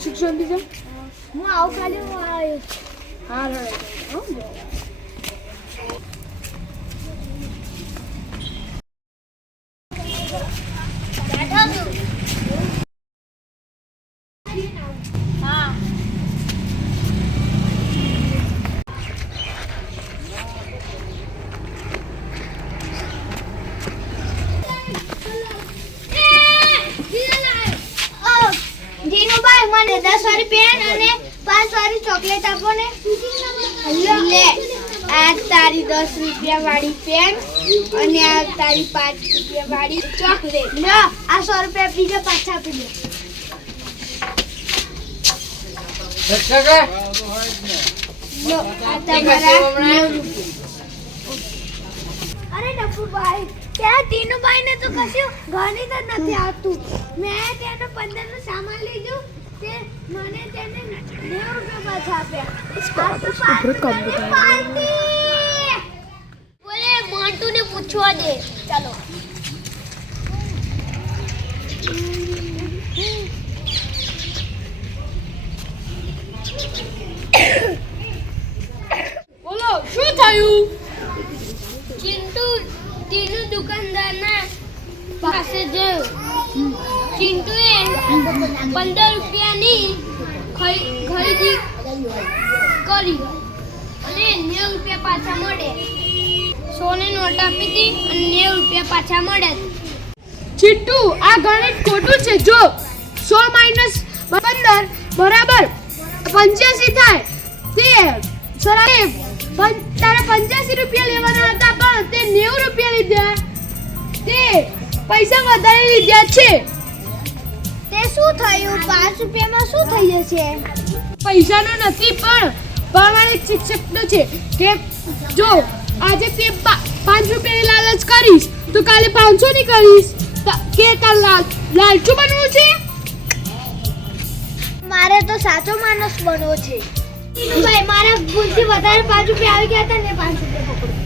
શિક્ષણ બીજા હું આવું ખાલી હું આવ્યો હા રડે જીનુભાઈ મને 10 વાળી પેન અને 5 વાળી ચોકલેટ આપો ને લે આ તારી 10 રૂપિયા વાળી પેન અને આ તારી 5 રૂપિયા વાળી ચોકલેટ લે આ 100 રૂપિયા બીજા પાછા આપી દે લો આ તમારા 90 રૂપિયા અરે ડફુભાઈ ત્યાં ટીનુભાઈ ને તો કશું ગણિત જ નથી આવતું મેં તેનો 15 નું સામાન લીધું તે મને તેને 90 રૂપિયા પાછા આપ્યા બોલે મોન્ટુ ને પૂછવા દે ચાલો બોલો શું થયું ચિંટુ ટીનુ દુકાનદારના પાસે ગયો ચિંટુએ 15 રૂપિયાની ખરીદી કરી અને 90 રૂપિયા પાછા મળ્યા 100 ની નોટ આપી હતી અને 90 રૂપિયા પાછા મળ્યા ચિટ્ટુ આ ગણિત ખોટું છે જો 100 - 15 બરાબર 85 થાય તે સરાએ તારે 85 રૂપિયા લેવાના હતા પણ તે 90 રૂપિયા લીધા તે પૈસા વધારે લીધા છે તે શું થયું 5 રૂપિયામાં શું થઈ જશે પૈસાનો નથી પણ પ્રમાણિક શિક્ષકનો છે કે જો આજે તે 5 રૂપિયાની લાલચ કરીશ તો કાલે 500 ની કરીશ કે તાર લાલચુ બનવું છે મારે તો સાચો માણસ બનવો છે ભાઈ મારા ભૂલથી વધારે 5 રૂપિયા આવી ગયા હતા ને 5 રૂપિયા પકડો